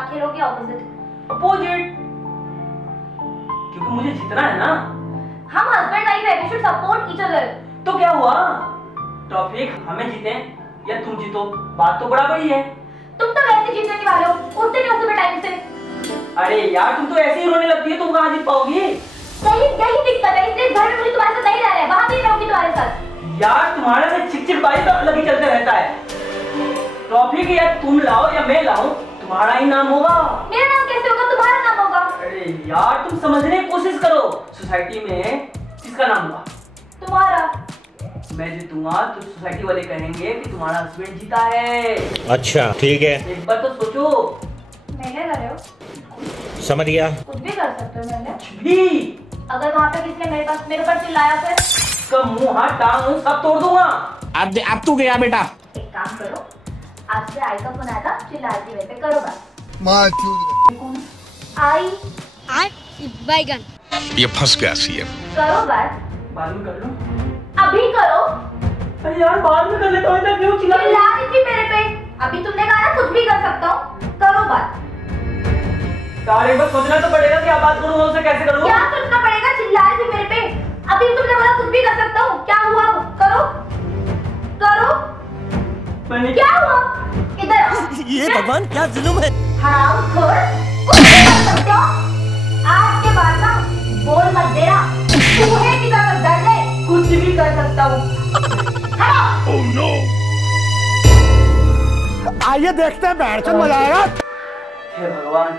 आप खेलोगे opposite. Opposite? क्योंकि मुझे जीतना है ना। हम हस्बैंड वाइफ है, we should support each other. तो क्या हुआ, टॉपिक हमें जीते या तुम जीतो, बात तो बराबर ही है। तुम तो वैसे जीतने वाले हो, उठते नहीं हो सुबह टाइम से। अरे यार तुम तो ऐसे ही रोने लगती है, तुम कहाँ जीत पाओगी? यही दिक्कत है, इसलिए घर में मुझे तुम्हारे साथ नहीं रह रहा है, वहां भी रहूंगी तुम्हारे साथ। यार तुम्हारे में चिक बाई तो अलग ही चलते रहता है। टॉपिक या तुम लाओ या मैं लाऊं, तुम्हारा ही नाम होगा। मेरा नाम कैसे होगा, तुम्हारा नाम होगा। अरे यार तुम समझने की कोशिश करो, सोसाइटी में किसका नाम होगा? तुम्हारा। मैं जीतूंगा तो सोसाइटी वाले कहेंगे कि तुम्हारा हस्बैंड जीता है। अच्छा ठीक है, एक बार तो सोचो। मैंने कर रहे हो, समझ गया। कुछ भी कर सकते हो। मैंने कुछ भी? अगर वहाँ पे किसी ने मेरे पर चिल्लाया फिर उसका मुंह हाथ टांग सब तोड़ दूंगा। अब तू गया बेटा। एक काम करो, आज से आई का फोन आया था, चिल्ला रही थी, पे करो बात। आई बैगन ये फंस गया सीएम। करो बात। बाद में कर लो। अभी करो। अरे यार बाद में कर लेता हूँ, इतना क्यों चिल्ला रही थी मेरे पे? अभी तुमने कहा ना कुछ भी कर सकता हूँ, करो बात। यार एक बार सोचना तो पड़ेगा, क्या बात करूँ उनसे, कैसे करूँ? क्या सोचना पड़ेगा, चिल्ला रही थी मेरे पे। अभी तुमने बोला कुछ भी कर सकता हूँ, क्या हुआ? करो करो। मैंने क्या हुआ? इधर ये भगवान क्या जुल्म है। हरामखोर, कुछ भी कर सकते हो। आज के बाद ना बोल मत देना, चूहे की तरह डर ले, कुछ भी कर सकता हूँ। Oh no! आइए देखते हैं, बैठ कर मजा आएगा। हे भगवान,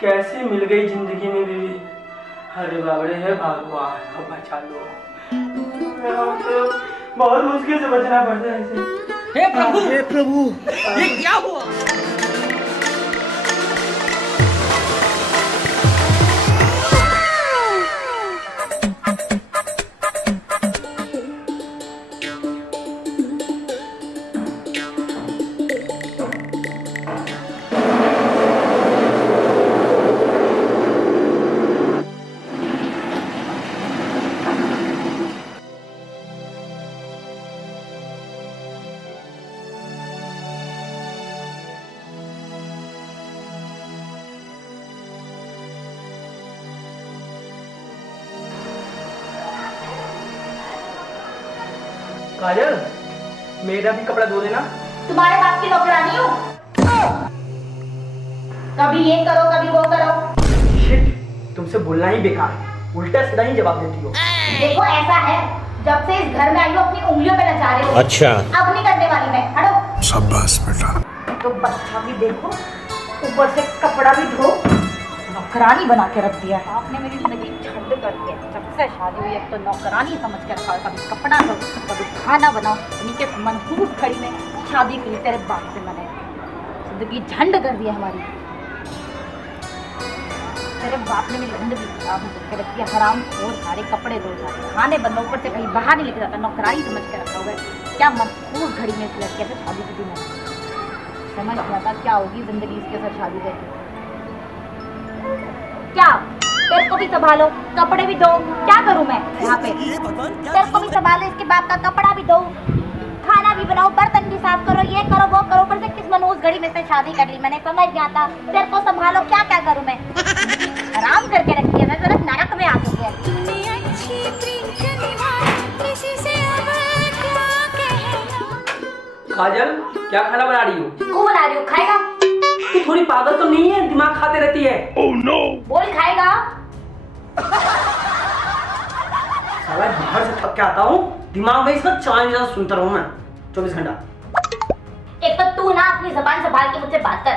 कैसे मिल गई जिंदगी में बीवी। अरे बाबरे, है भगवान अब बचा लो। बहुत मुश्किल से बचना पड़ता है इसे। हे प्रभु, ये क्या हुआ? काजल, मेरा भी कपड़ा धो देना। तुम्हारे बाप की नौकरानी हूँ, कभी ये करो कभी वो करो। शिट, तुमसे बोलना ही बेकार है, उल्टा सीधा ही जवाब देती हो। देखो ऐसा है, जब से इस घर में आई हो अपनी उंगलियों पे नचा रहे हो। अच्छा, अब नहीं करने वाली मैं, हटो। शाबाश बेटा। तो बच्चा भी देखो, ऊपर से कपड़ा भी धो, नौकरानी बना के रख दिया है आपने। मेरी जिंदगी झंड कर दी है, जब से शादी हुई है तो नौकरानी समझ के रखा है। कभी कपड़ा धो, कभी खाना बनाओ, उनके मनहूस खड़ी में शादी की तेरे बाप से मैंने जिंदगी झंड कर दी है हमारी। तेरे बाप ने मेरी जिंदगी खराब करके रखी है, हराम खोर, सारे कपड़े धो, सारे खाने बनना, ऊपर से कहीं बाहर नहीं लेके जाता, नौकरानी समझ के रखा हुआ है। क्या मनहूस घड़ी में इस लड़के से शादी की थी मैंने, समझ नहीं आता क्या होगी जिंदगी इसके साथ शादी करके। क्या तेरे को भी संभालो, कपड़े भी धो, क्या करूं मैं यहाँ पे? तेरे को भी संभालो, इसके बाप का कपड़ा भी धो, खाना भी बनाओ, बर्तन भी साफ करो, ये करो वो करो। पर से किस मनोज घड़ी में से शादी कर ली मैंने, समझ नहीं आता। तेरे को संभालो, क्या क्या करूं मैं? आराम करके रखी है, मैं जरा नरक में आ चुकी है। काजल, क्या खाना बना रही हो? तू बना रही हो, खाएगा? तू थोड़ी पागल तो नहीं है, दिमाग खाते रहती है। Oh no! बोल खाएगा? साला बाहर से थक के आता हूँ, दिमाग में इसका चांद जैसा सुनता रहूँ मैं 24 घंटा। एक तो तू ना अपनी जबान संभाल के मुझसे बात कर,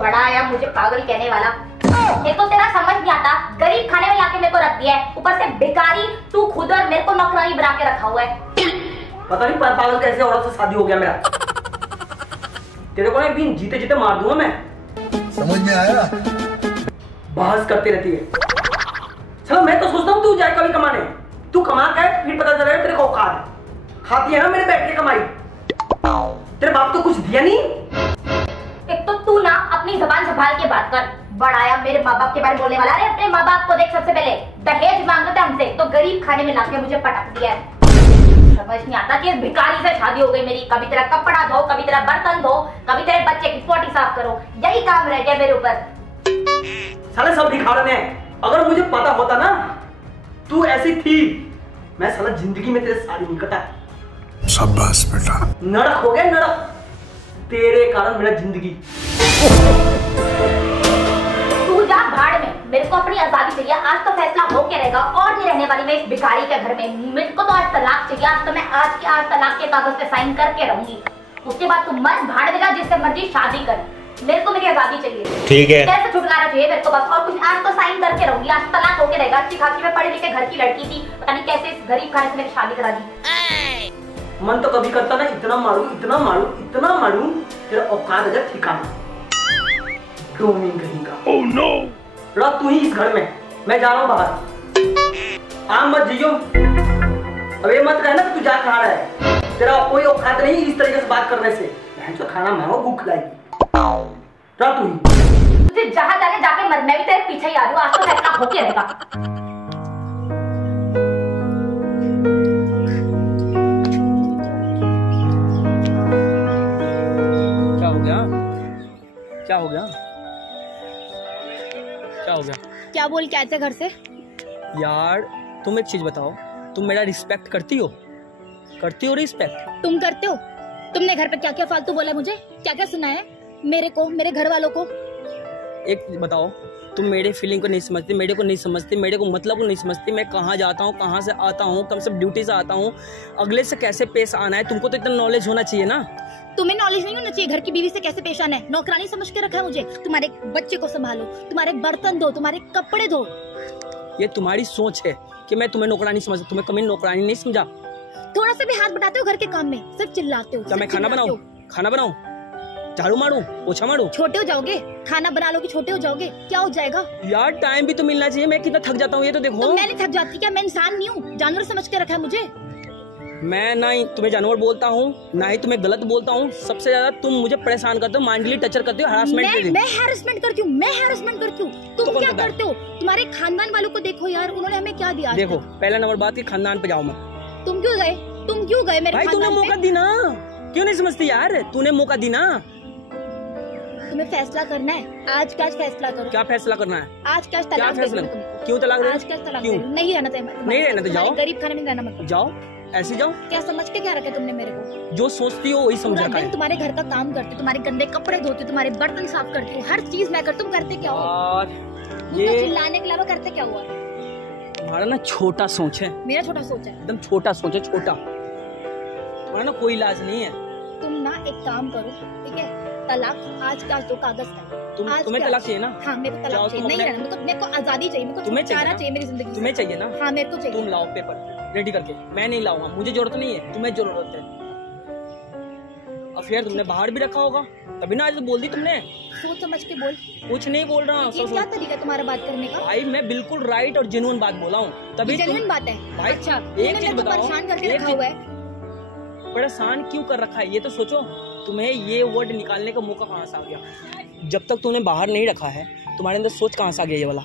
बड़ा या मुझे पागल कहने वाला। एक तो तेरा समझ नहीं आता, गरीब खाने में लाके मेरे को रख दिया है, ऊपर से बेकारी तू खुद, और मेरे को नौकरानी बना के रखा हुआ है। पता नहीं पागल कैसे औरत से शादी हो गया मेरा। तेरे को ना एक दिन जीते जीते मार दूंगा मैं। समझ में आया? बहस करती रहती है। चलो मैं तो सोचता हूँ तू जाए कभी कमाने, तू कमा के फिर पता चलेगा तेरे को औकात है। खाती है ना मेरे बैठ के कमाई, तेरे बाप तो कुछ दिया नहीं। एक तो तू ना अपनी जबान संभाल के बात कर, बड़ाया मेरे माँ बाप के बारे में बोलने वाला। अरे अपने माँ बाप को देख, सबसे पहले दहेज मांग रहे थे हमसे, तो गरीब खाने में लाके मुझे पटक दिया है। समझ नहीं आता कि भिखारी से शादी हो गई मेरी। कभी तेरा कपड़ा धो, कभी तेरा बर्तन धो, कभी तेरे बच्चे की पोटी साफ करो, यही काम रह गया मेरे ऊपर। साले सब भिखारन है। अगर मुझे पता होता ना तू ऐसी थी, मैं साला जिंदगी में तेरे शादी नहीं करता। शाबाश बेटा। नरक हो गया नरक, तेरे कारण मेरा जिंदगी। तू जा भाड़ में, मेरे को अपनी आजादी चाहिए। आज तो फैसला होके रहेगा और नहीं रहने वाली मैं इस भिखारी के घर में। मेरे को तो आज तलाक चाहिए। आज तो मैं आज तलाक के कागज पे साइन करके रहूंगी। उसके बाद तू मत भाड़ में जा, जिससे मर्जी शादी कर। मेरे को मेरी आजादी चाहिए। ठीक है। कैसे छुटकारा चाहिए मेरे को बस, और कुछ। आज तो साइन करके रहूंगी। आज तलाक होके रहेगा। अच्छी खासी मैं पढ़े लिखे घर की लड़की थी, पता नहीं कैसे इस गरीब खाने से मेरी शादी करा दी। मन तो कभी करता ना इतना मारू, इतना मारू, इतना मारू, तेरा औकात है जब ठिकाना। Oh no! रह तू ही इस घर में, मैं जा रहा हूँ बाहर। आम मत जियो। अब ये मत कहना कि तू जा खा रहा है। तेरा कोई औकात नहीं इस तरीके से बात करने से। तो खाना मांगो, भूख लाएगी। रह तू ही। तुझे जहाँ जाने जाके मर, मैं भी तेरे पीछे ही आ रही हूँ। आज तो फैसला होके रहेगा। क्या हो गया? क्या हो गया? क्या हो गया? क्या बोल के आए थे घर से? यार तुम एक चीज बताओ, तुम मेरा रिस्पेक्ट करती हो? करती हो रिस्पेक्ट? तुम करते हो? तुमने घर पे क्या क्या फालतू बोला, मुझे क्या क्या सुनाया मेरे को, मेरे घर वालों को? एक बताओ, तुम मेरे फीलिंग को नहीं समझती, मेरे को नहीं समझती, मेरे को मतलब को नहीं समझती। मैं कहाँ जाता हूँ, कहाँ से आता हूँ, कम से ड्यूटी से आता हूँ, अगले से कैसे पेश आना है, तुमको तो इतना नॉलेज होना चाहिए ना। तुम्हें नॉलेज नहीं होना चाहिए घर की बीवी से कैसे पेश आना है। नौकरानी समझ के रखा है मुझे। तुम्हारे बच्चे को संभालो, तुम्हारे बर्तन धो, तुम्हारे कपड़े धो। ये तुम्हारी सोच है कि मैं तुम्हें नौकरानी समझता। तुम्हें कभी नौकरानी नहीं समझा। थोड़ा सा भी हाथ बटाते हो घर के काम में, सिर्फ चिल्लाते हो। क्या मैं खाना बनाऊं? खाना बनाऊं? झाड़ू मारूं? पोछा मारूं? छोटे हो जाओगे, खाना बना लोगे, छोटे हो जाओगे, क्या हो जाएगा? यार टाइम भी तो मिलना चाहिए। मैं कितना थक जाता हूँ ये तो देखो। तो मैं नहीं थक जाती क्या? मैं इंसान नहीं हूँ? जानवर समझ के रखा है मुझे। मैं ना ही तुम्हें जानवर बोलता हूँ, ना ही तुम्हें गलत बोलता हूँ। सबसे ज्यादा तुम मुझे परेशान करते हो, माइंडली टचर करते हो, हरासमेंट। मैं हैरेसमेंट करती हूँ? मैं हैरेसमेंट करती हूँ? तुम क्या करते हो? तुम्हारे खानदान वालों को देखो यार, उन्होंने हमें क्या दिया। देखो पहला नंबर बात की खानदान पे जाओ मत। तुम क्यों गए? तुम क्यों गए मेरे भाई? तूने मौका दी ना, क्यों नहीं समझती यार? तूने मौका दी ना। तुम्हें फैसला करना है, आज का फैसला करो। क्या फैसला करना है? आज का तलाक फैसला? क्यों तलाक? आज का तलाक नहीं रहना चाहिए। नहीं रहना तो जाओ, गरीब खाने में रहना मत। जाओ, ऐसे जाओ। क्या समझ के क्या रखा तुमने मेरे को? जो सोचती हो वही समझ रखा है। तुम्हारे घर का काम करती, तुम्हारे गंदे कपड़े धोती, तुम्हारे बर्तन साफ करती हूँ, हर चीज मैं कर। तुम करते क्या हो? और ये चिल्लाने के अलावा करते क्या हुआ? तुम्हारा ना छोटा सोच है। मेरा छोटा सोच है? एकदम छोटा सोच है, छोटा। तुम्हारा ना कोई इलाज नहीं है। तुम ना एक काम करो, ठीक है? तलाक आज का जो कागज है। तुम्हें तलाक चाहिए ना? हाँ मेरे को तलाक चाहिए। नहीं रहना, मेरे को आजादी चाहिए, मेरे को छुटकारा चाहिए मेरी जिंदगी। तुम्हें चाहिए ना? हाँ मेरे को चाहिए। तुम लाओ पेपर रेडी करके। मैं नहीं लाऊंगा, मुझे जरूरत नहीं है, तुम्हें जरूरत है। अफेयर तुमने बाहर भी रखा होगा, तभी ना आज तो बोल दी तुमने। सोच समझ के बोल। कुछ नहीं बोल रहा हूँ। क्या तरीका तुम्हारा बात करने का? भाई मैं बिल्कुल राइट और जेन्युइन बात बोला हूँ। तभी जेन्युइन बात है भाई। अच्छा, एक चीज बताओ, परेशान करके रखा हुआ है। परेशान क्यों कर रखा है ये तो सोचो। तुम्हें ये वर्ड निकालने का मौका कहाँ से आ गया? जब तक तूने बाहर नहीं रखा है, तुम्हारे अंदर सोच कहाँ से आ गया ये वाला?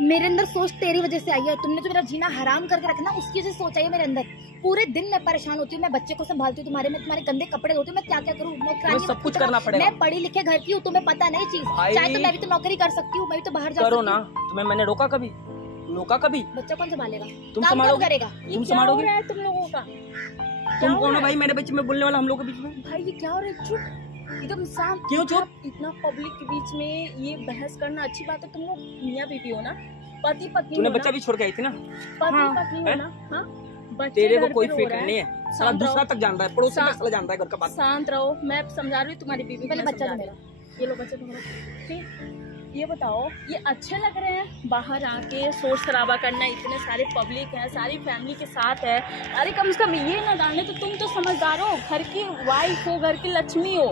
मेरे अंदर सोच तेरी वजह से आई है। तुमने जो मेरा जीना हराम करके रखना, उसकी वजह से सोच आई है मेरे अंदर। पूरे दिन मैं परेशान होती हूँ, मैं बच्चे को संभालती हूँ, तुम्हारे गंदे कपड़े धोती हूँ, मैं क्या क्या करूँ? मैं सब कुछ करना पड़ेगा। मैं पढ़ी लिखे घर की हूँ, तुम्हें पता नहीं चीज। चाहे तो मैं भी तो नौकरी कर सकती हूँ, मैं भी तो बाहर जा करो ना। तुम्हें मैंने रोका कभी? रोका कभी? बच्चा कौन संभालेगा? तुम संभालोगे? तुम संभालोगे? तुम लोगों का तुम कौन हो भाई मेरे बीच में बोलने वाला? हम लोग के बीच में भाई ये क्या हो रहा है? चुप एकदम शांत। क्यों चुप? इतना पब्लिक के बीच में ये बहस करना अच्छी बात है? तुम लोग मियां बीवी हो ना, पति पत्नी। तूने बच्चा भी छोड़ के आई थी ना? पति पत्नी हो ना? हाँ, तेरे को कोई फिक्र नहीं है। साला दूसरा तक जान रहा है, पड़ोसी तक साला जान रहा है घर का बात। शांत रहो, मैं समझा रही हूँ तुम्हारी बीवी। पहले बच्चा मेरा, ये लो बच्चा तुम्हारा। ठीक, ये बताओ, ये अच्छे लग रहे हैं बाहर आके शोर शराबा करना? इतने सारे पब्लिक है, सारी फैमिली के साथ है। अरे कम से कम ये ना जाने तो तुम तो समझदार हो, घर की वाइफ हो, घर की लक्ष्मी हो,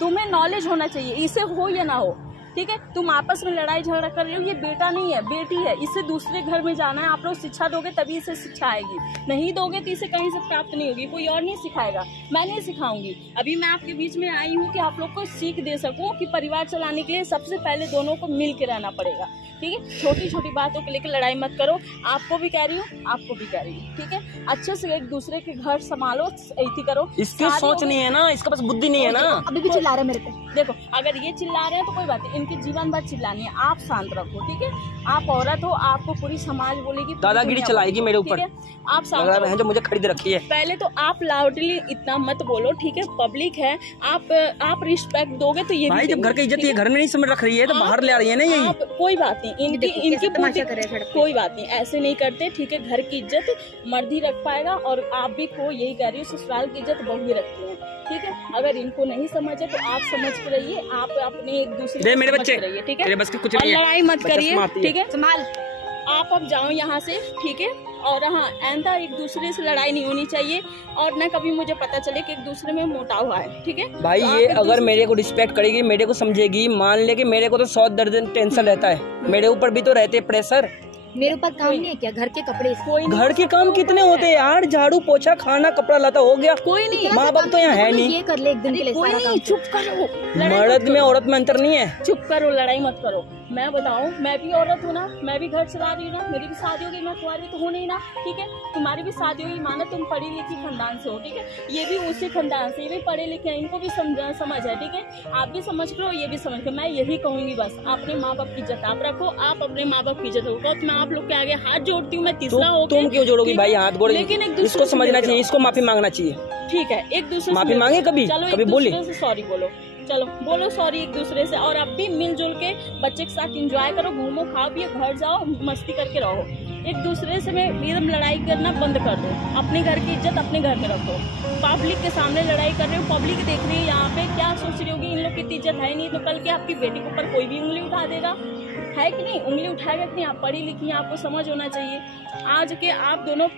तुम्हें नॉलेज होना चाहिए। इसे हो या ना हो, ठीक है। तुम आपस में लड़ाई झगड़ा कर रहे हो, ये बेटा नहीं है बेटी है, इसे दूसरे घर में जाना है। आप लोग शिक्षा दोगे तभी इसे शिक्षा आएगी, नहीं दोगे तो इसे कहीं से प्राप्त नहीं होगी, कोई और नहीं सिखाएगा, मैं नहीं सिखाऊंगी। अभी मैं आपके बीच में आई हूँ कि आप लोग को सीख दे सकूँ कि परिवार चलाने के लिए सबसे पहले दोनों को मिल के रहना पड़ेगा, ठीक है। छोटी छोटी बातों को लेकर लड़ाई मत करो, आपको भी कह रही हूँ, आपको भी कह रही हूँ, ठीक है। अच्छे से एक दूसरे के घर संभालो, ऐसी करो। इसकी सोच नहीं है ना, इसका बस बुद्धि नहीं है ना। अभी भी चिल्ला रहे मेरे पे। देखो अगर ये चिल्ला रहे हैं तो कोई बात नहीं, इनके जीवन भर चिल्लानी है, आप शांत रखो, ठीक है। आप औरत हो, आपको पूरी समाज बोलेगी, दादागिरी चलाएगी मेरे ऊपर, आप शांत रहो। जो मुझे खरीद रखी है। पहले तो आप लाउडली इतना मत बोलो, ठीक है, पब्लिक है, आप रिस्पेक्ट दोगे तो ये भाई जब घर की इज्जत ये घर में नहीं समझ रख रही है तो बाहर ले आ रही है ना यही। कोई बात नहीं, इनकी कोई बात नहीं, ऐसे नहीं करते, ठीक है। घर की इज्जत मर्द ही रख पाएगा, और आप भी को यही कह रही हो, ससुराल की इज्जत बहू ही रखती है, ठीक है। अगर इनको नहीं समझे तो आप समझ के रहिए, आप अपने एक दूसरे मेरे बच्चे रहिए, ठीक है। तेरे बस की कुछ नहीं है, लड़ाई मत करिए, ठीक है। संभाल, आप अब जाओ यहाँ से, ठीक है। और हाँ, आइंदा एक दूसरे से लड़ाई नहीं होनी चाहिए, और न कभी मुझे पता चले कि एक दूसरे में मोटा हुआ है, ठीक है। भाई ये अगर मेरे को रिस्पेक्ट करेगी, मेरे को समझेगी, मान ले कि मेरे को तो 100 दर्जन टेंशन रहता है, मेरे ऊपर भी तो रहते प्रेशर। मेरे ऊपर काम नहीं है क्या? घर के कपड़े, कोई नहीं, घर के काम कितने होते हैं यार, झाड़ू पोछा खाना कपड़ा लाता हो गया, कोई नहीं, माँ बाप तो यहाँ है नहीं। ये कर ले एक दिन के लिए, कोई सारा नहीं, काम। चुप करो, मर्द में औरत में अंतर नहीं है। चुप करो, लड़ाई मत करो। मैं बताऊं, मैं भी औरत हूँ ना, मैं भी घर चला रही हूँ ना, मेरी भी शादी होगी, मैं कुंवारी तो हूँ नहीं ना, ठीक है। तुम्हारी भी शादी होगी, माना तुम पढ़ी लिखी खानदान से हो, ठीक है, ये भी उसी खानदान से, ये भी पढ़े लिखे हैं, इनको भी समझ है, ठीक है। आप भी समझ करो, ये भी समझ करो। मैं यही कहूंगी बस, अपने माँ बाप की इज्जत आप रखो, आप अपने माँ बाप की इज्जत रखो। तो मैं आप लोग के आगे हाथ जोड़ती हूँ, मैं तीसरा हो तुम क्यों जोड़ोगी भाई हाथ गोड़? लेकिन इसको समझना चाहिए, इसको माफी मांगना चाहिए, ठीक है। एक दूसरे माफी मांगे कभी, कभी बोली सॉरी बोलो, चलो बोलो सॉरी एक दूसरे से। और अब भी मिलजुल के बच्चे के साथ एंजॉय करो, घूमो, खाओ पियो, घर जाओ, मस्ती करके रहो। एक दूसरे से में एकदम लड़ाई करना बंद कर दो, अपने घर की इज्जत अपने घर में रखो। पब्लिक के सामने लड़ाई कर रहे हो, पब्लिक देख रही है यहाँ पे, क्या सोच रही होगी, इन लोग की इतनी इज्जत है नहीं, तो कल के आपकी बेटी के ऊपर कोई भी उंगली उठा देगा, है कि नहीं? उंगली उठाएगा कि नहीं? आप पढ़ी लिखी हैं, आपको समझ होना चाहिए। आज के आप दोनों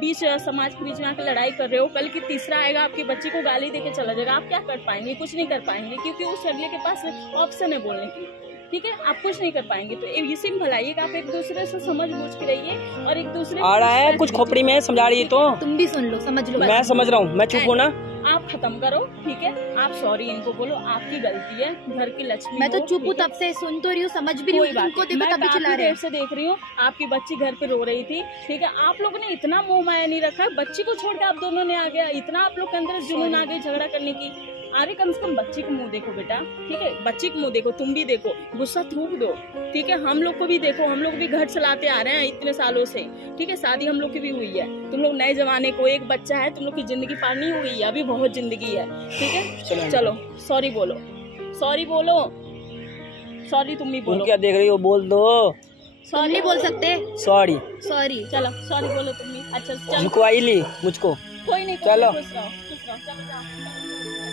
बीच समाज के बीच में आकर लड़ाई कर रहे हो, कल की तीसरा आएगा आपकी बच्ची को गाली देके चला जाएगा, आप क्या कर पाएंगे? कुछ नहीं कर पाएंगे, क्योंकि उस अगले के पास ऑप्शन है बोलने की, ठीक है। आप कुछ नहीं कर पाएंगे। तो ये सिंपल है, आप एक दूसरे से समझ बूझ के रहिए, और एक दूसरे आ रहा है कुछ खोपड़ी में समझा रही है, तो तुम भी सुन लो, समझ लो। मैं समझ रहा हूँ, मैं चुप हूँ ना। आप खत्म करो, ठीक है। आप सॉरी इनको बोलो, आपकी गलती है, घर की लक्ष्मी। मैं तो चुप हूँ तब से, सुन तो रही हूँ, समझ भी रही हूँ, इनको देखो तभी चिल्ला रहे हैं। से देख रही हूँ, आपकी बच्ची घर पे रो रही थी, ठीक है। आप लोगों ने इतना मोह माया नहीं रखा, बच्ची को छोड़ के आप दोनों ने आ गया, इतना आप लोग के अंदर जुनून आ गई झगड़ा करने की। अरे कम से कम बच्ची को मुंह देखो बेटा, ठीक है, बच्ची को मुंह देखो, तुम भी देखो, गुस्सा थूक दो, ठीक है। हम लोग को भी देखो, हम लोग भी घर चलाते आ रहे हैं इतने सालों से, ठीक है। शादी हम लोग की भी हुई है, तुम लोग नए जमाने को, एक बच्चा है, तुम लोग की जिंदगी पार नहीं हुई है, अभी बहुत जिंदगी है, ठीक है। चलो सॉरी बोलो, सॉरी बोलो, सॉरी तुम भी बोलो। क्या देख रही हो, बोल दो। सॉरी नहीं बोल सकते, सॉरी सॉरी, चलो सॉरी बोलो तुम भी। अच्छा चलो, झुकवाई ली मुझको, कोई नहीं, चलो। खुश रहो, खुश रहो, चलो जाओ।